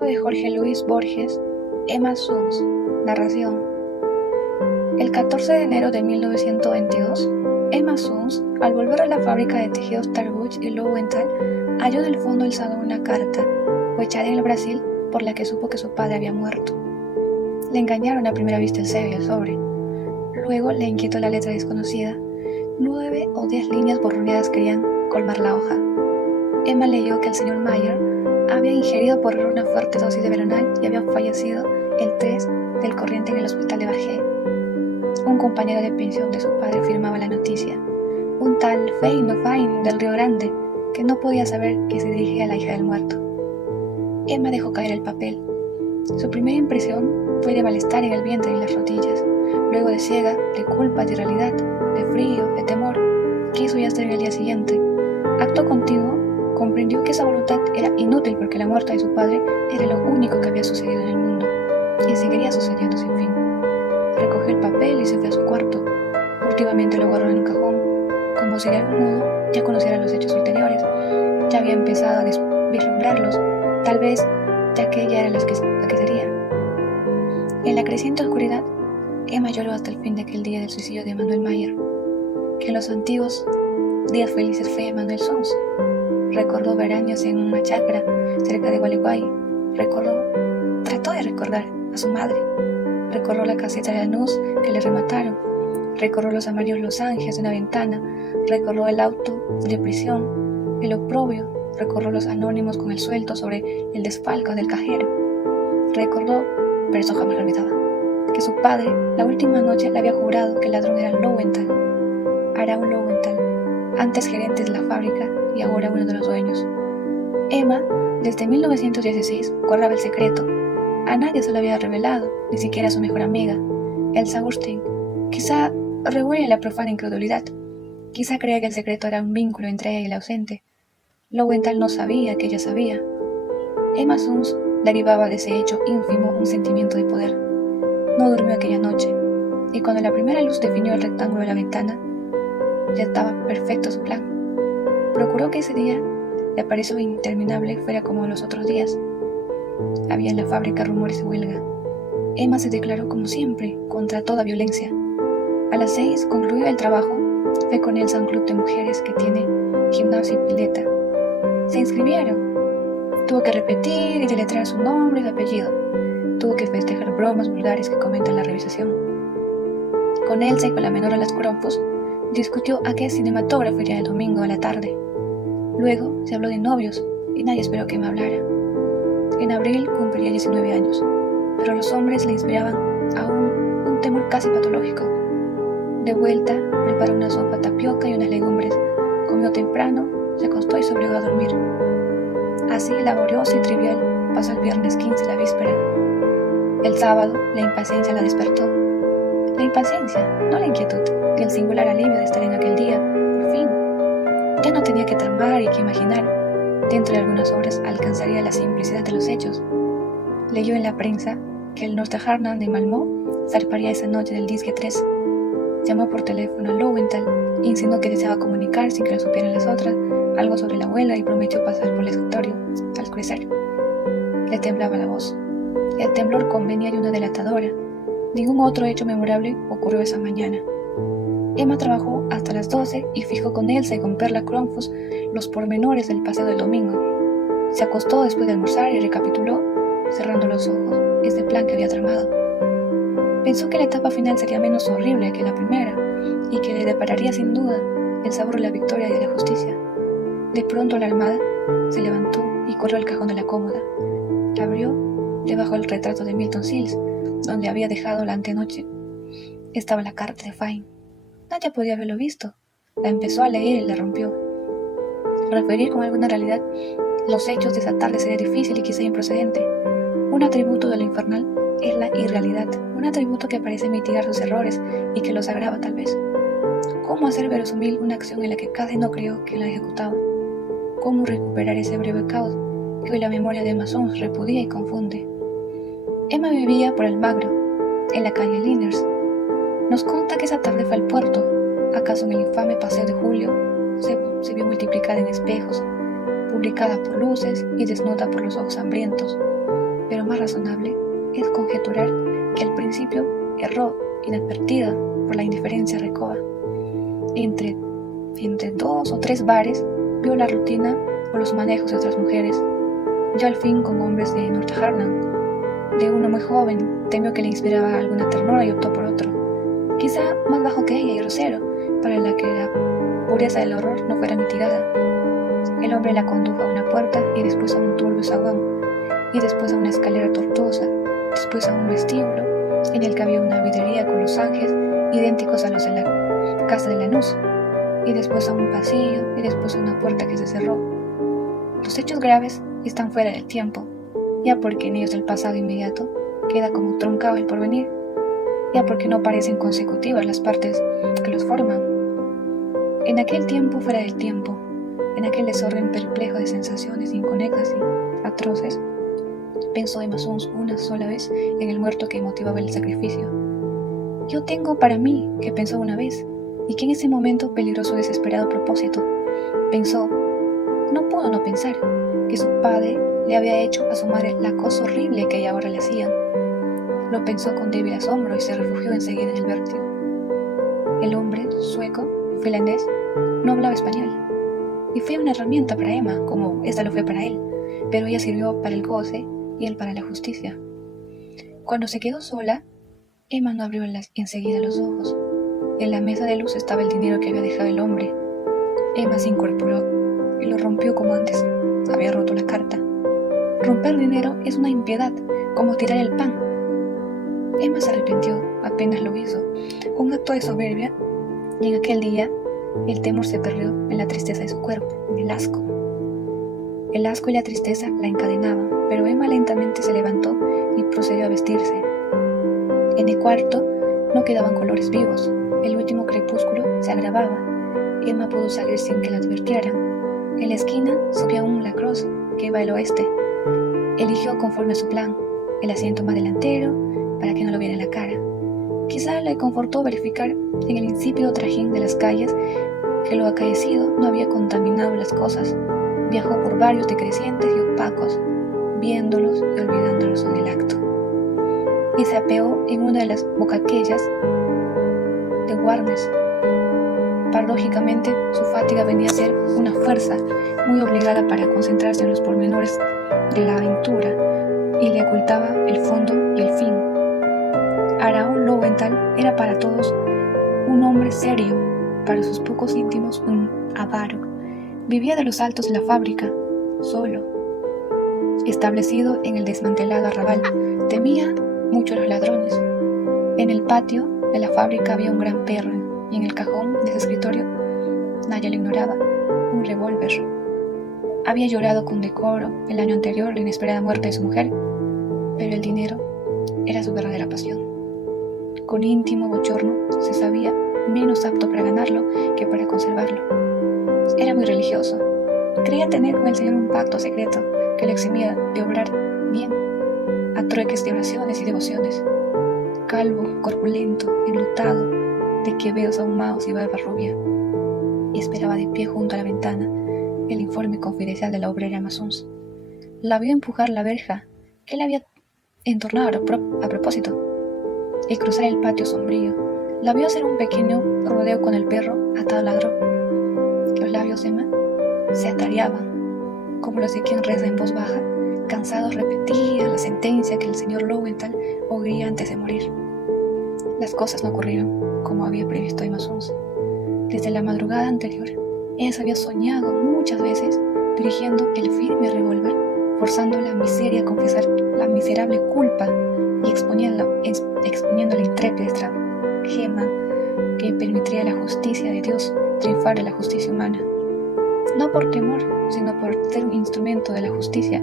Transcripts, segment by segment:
De Jorge Luis Borges, Emma Suns. Narración. El 14 de enero de 1922, Emma Suns, al volver a la fábrica de tejidos Tarbouch y Lowenthal, halló en el fondo del salón una carta, fechada en el Brasil, por la que supo que su padre había muerto. Le engañaron a primera vista el sello y el sobre. Luego le inquietó la letra desconocida. 9 o 10 líneas borroneadas querían colmar la hoja. Emma leyó que el señor Mayer había ingerido por error una fuerte dosis de veronal y había fallecido el 3 del corriente en el hospital de Bargé. Un compañero de pensión de su padre firmaba la noticia, un tal Fein del Río Grande, que no podía saber que se dirigía a la hija del muerto. Emma dejó caer el papel. Su primera impresión fue de malestar en el vientre y en las rodillas, luego de ciega, de culpa, de realidad, de frío, de temor. Quiso ya estar en el día siguiente. Acto continuo, comprendió que esa voluntad era inútil porque la muerte de su padre era lo único que había sucedido en el mundo y seguiría sucediendo sin fin. Recogió el papel y se fue a su cuarto. Últimamente lo guardó en un cajón, como si de algún modo ya conociera los hechos ulteriores, ya había empezado a vislumbrarlos, tal vez ya que ella era la que sería. En la creciente oscuridad, Emma lloró hasta el fin de aquel día del suicidio de Manuel Mayer, que en los antiguos días felices fue Manuel Suns. Recordó ver años en una chacra cerca de Gualeguay. Trató de recordar a su madre. Recordó la caseta de Lanús que le remataron. Recordó los amarillos losanges de una ventana. Recordó el auto de prisión, el oprobio. Recordó los anónimos con el sueldo sobre el desfalco del cajero. Recordó, pero eso jamás lo olvidaba, que su padre la última noche le había jurado que el ladrón era Lowenthal, Araújo Lowenthal, antes gerente de la fábrica y ahora uno de los dueños. Emma, desde 1916, guardaba el secreto. A nadie se lo había revelado, ni siquiera a su mejor amiga, Elsa Burstein. Quizá rehuye la profana incredulidad. Quizá creía que el secreto era un vínculo entre ella y el ausente. Lowenthal no sabía que ella sabía. Emma Suns derivaba de ese hecho ínfimo un sentimiento de poder. No durmió aquella noche, y cuando la primera luz definió el rectángulo de la ventana, ya estaba perfecto su plan. Procuró que ese día, de aparejo interminable, fuera como los otros días. Había en la fábrica rumores de huelga. Emma se declaró como siempre, contra toda violencia. A las 6, concluido el trabajo, fue con Elsa a un club de mujeres que tiene gimnasio y pileta. Se inscribieron. Tuvo que repetir y deletrear su nombre y su apellido. Tuvo que festejar bromas vulgares que comentan la revisación. Con Elsa y con la menor de las Cronfus, discutió a qué cinematógrafo iría el domingo a la tarde. Luego se habló de novios y nadie esperó que me hablara. En abril cumpliría 19 años, pero los hombres le inspiraban aún un temor casi patológico. De vuelta, preparó una sopa tapioca y unas legumbres, comió temprano, se acostó y se obligó a dormir. Así laborioso y trivial pasó el viernes 15, la víspera. El sábado, la impaciencia la despertó. La impaciencia, no la inquietud, ni el singular alivio de estar en aquel día, por fin. Ya no tenía que tramar y que imaginar. Dentro de algunas horas alcanzaría la simplicidad de los hechos. Leyó en la prensa que el Nordsjælland de Malmö zarparía esa noche del Disque 3. Llamó por teléfono a Lowenthal, insinuó que deseaba comunicar sin que lo supieran las otras algo sobre la abuela y prometió pasar por el escritorio al oscurecer. Le temblaba la voz. El temblor convenía de una delatadora. Ningún otro hecho memorable ocurrió esa mañana. Emma trabajó hasta las 12 y fijó con Elsa y con Perla Cronfus los pormenores del paseo del domingo. Se acostó después de almorzar y recapituló, cerrando los ojos, este plan que había tramado. Pensó que la etapa final sería menos horrible que la primera y que le depararía sin duda el sabor de la victoria y de la justicia. De pronto la almada se levantó y corrió al cajón de la cómoda. Abrió debajo del retrato de Milton Sills, donde había dejado la antenoche. Estaba la carta de Fein. Nadie podía haberlo visto. La empezó a leer y la rompió. Referir con alguna realidad los hechos de esa tarde sería difícil y quizá improcedente. Un atributo de lo infernal es la irrealidad, un atributo que parece mitigar sus errores y que los agrava tal vez. ¿Cómo hacer verosímil una acción en la que casi no creyó que la ejecutaba? ¿Cómo recuperar ese breve caos que hoy la memoria de Emma Suns repudia y confunde? Emma vivía por Almagro, en la calle Liniers. Nos conta que esa tarde fue al puerto. ¿Acaso en el infame paseo de julio se vio multiplicada en espejos, publicada por luces y desnuda por los ojos hambrientos? pero más razonable es conjeturar que al principio erró inadvertida por la indiferencia recoba. Entre 2 o 3 bares vio la rutina o los manejos de otras mujeres, ya al fin con hombres de Northampton. De uno muy joven temió que le inspiraba alguna ternura y optó por otro, quizá más bajo que ella y grosero, para la que la pureza del horror no fuera mitigada. El hombre la condujo a una puerta y después a un turbio zaguán, y después a una escalera tortuosa, después a un vestíbulo en el que había una vidrería con losanges idénticos a los de la casa de Lanús, y después a un pasillo, y después a una puerta que se cerró. Los hechos graves están fuera del tiempo, ya porque en ellos el pasado inmediato queda como truncado el porvenir, ya porque no parecen consecutivas las partes que los forman. En aquel tiempo fuera del tiempo, en aquel desorden perplejo de sensaciones inconexas y atroces, pensó Emma Suns una sola vez en el muerto que motivaba el sacrificio. Yo tengo para mí, que pensó una vez, y que en ese momento peligró su desesperado propósito. Pensó, no pudo no pensar, que su padre le había hecho a su madre la cosa horrible que ella ahora le hacían. Lo pensó con débil asombro y se refugió enseguida en el vértigo. El hombre, sueco, finlandés, no hablaba español, y fue una herramienta para Emma, como esta lo fue para él, pero ella sirvió para el goce y él para la justicia. Cuando se quedó sola, Emma no abrió enseguida los ojos. En la mesa de luz estaba el dinero que había dejado el hombre. Emma se incorporó y lo rompió como antes había roto la carta. Romper dinero es una impiedad, como tirar el pan. Emma se arrepintió apenas lo hizo, un acto de soberbia, y en aquel día el temor se perdió en la tristeza de su cuerpo, en el asco. El asco y la tristeza la encadenaban, pero Emma lentamente se levantó y procedió a vestirse. En el cuarto no quedaban colores vivos, el último crepúsculo se agravaba. Emma pudo salir sin que la advirtieran. En la esquina subía un Lacrosse que iba al oeste. Eligió conforme a su plan el asiento más delantero para que no lo viera en la cara. Quizá le confortó verificar en el insípido trajín de las calles que lo acaecido no había contaminado las cosas. Viajó por barrios decrecientes y opacos, viéndolos y olvidándolos en el acto. Y se apeó en una de las bocaquellas de Warnes. Paradójicamente, su fatiga venía a ser una fuerza muy obligada para concentrarse en los pormenores de la aventura y le ocultaba el fondo y el fin. Araón Lowenthal era para todos un hombre serio, para sus pocos íntimos un avaro. Vivía de los altos de la fábrica, solo, establecido en el desmantelado arrabal. Temía mucho a los ladrones. En el patio de la fábrica había un gran perro, y en el cajón de su escritorio, nadie lo ignoraba, un revólver. Había llorado con decoro el año anterior la inesperada muerte de su mujer, pero el dinero era su verdadera pasión. Con íntimo bochorno se sabía menos apto para ganarlo que para conservarlo. Era muy religioso. Creía tener con el Señor un pacto secreto que le eximía de obrar bien, a trueques de oraciones y devociones. Calvo, corpulento, enlutado, de quevedos ahumados y barba rubia, esperaba de pie junto a la ventana el informe confidencial de la obrera Emma Suns. La vio empujar la verja que él había entornado a propósito y cruzar el patio sombrío. La vio hacer un pequeño rodeo con el perro atado al ladrón. Los labios de Emma se atareaban, como los de quien reza en voz baja. Cansados repetían la sentencia que el señor Lowenthal oiría antes de morir. Las cosas no ocurrieron como había previsto Emma Suns. Desde la madrugada anterior, ella se había soñado muchas veces dirigiendo el firme revólver, forzando la miseria a confesar la miserable culpa y exponiendo la intrépida estratagema que permitiría a la justicia de Dios triunfar de la justicia humana. No por temor, sino por ser un instrumento de la justicia,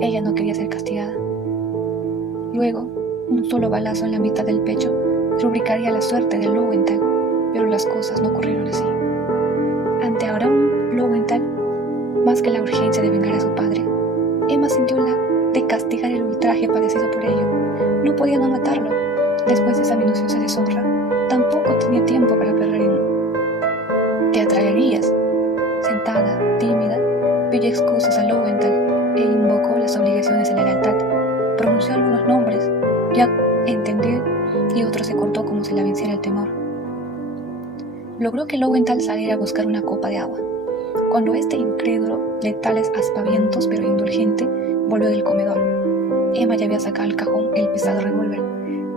ella no quería ser castigada. Luego, un solo balazo en la mitad del pecho rubricaría la suerte de Lowenthal, pero las cosas no ocurrieron así. Ante Araón Lowenthal, más que la urgencia de vengar a su padre, Emma sintió la de castigar el ultraje padecido por ello. No podía no matarlo. Después de esa minuciosa deshonra, tampoco tenía tiempo para perder en teatralerías. Sentada, tímida, pidió excusas a Lowenthal e invocó las obligaciones de la lealtad, volvió a entender y otro se cortó como si la venciera el temor. Logró que Lowenthal saliera a buscar una copa de agua. Cuando este incrédulo, de tales aspavientos pero indulgente, volvió del comedor, Emma ya había sacado al cajón el pesado revólver.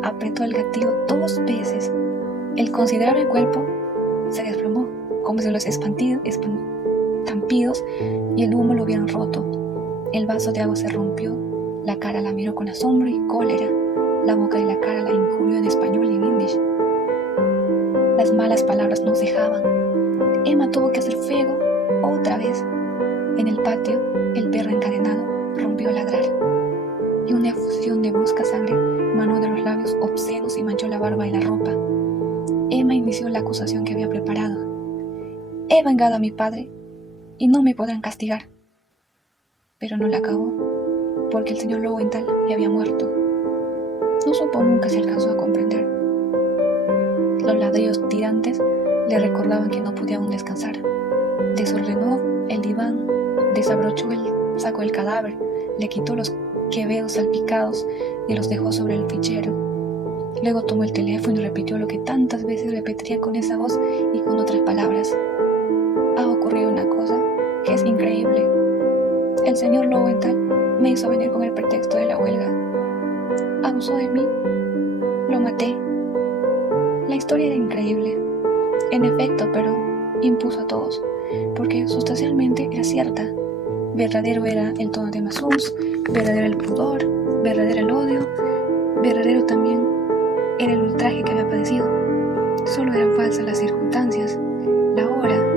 Apretó el gatillo 2 veces. El considerable cuerpo se desplomó, como si los estampidos y el humo lo hubieran roto. El vaso de agua se rompió. La cara la miró con asombro y cólera. La boca y la cara la injurió en español y en inglés. Las malas palabras no cejaban. Emma tuvo que hacer fuego otra vez. En el patio, el perro encadenado rompió a ladrar, y una efusión de brusca sangre manó de los labios obscenos y manchó la barba y la ropa. Emma inició la acusación que había preparado. He vengado a mi padre, y no me podrán castigar. Pero no la acabó, porque el señor Lowenthal ya había muerto. No supo nunca si alcanzó a comprender. Los ladrillos tirantes le recordaban que no podía aún descansar. Desordenó el diván, desabrochó el saco del cadáver, le quitó los quevedos salpicados y los dejó sobre el fichero. Luego tomó el teléfono y repitió lo que tantas veces repetiría con esa voz y con otras palabras. Ha ocurrido una cosa que es increíble. El señor Lowenthal me hizo venir con el pretexto de la huelga. Abusó de mí. Lo maté. La historia era increíble, en efecto, pero impuso a todos, porque sustancialmente era cierta. Verdadero era el tono de Emma Soames, verdadero el pudor, verdadero el odio, verdadero también era el ultraje que había padecido. Solo eran falsas las circunstancias, la hora,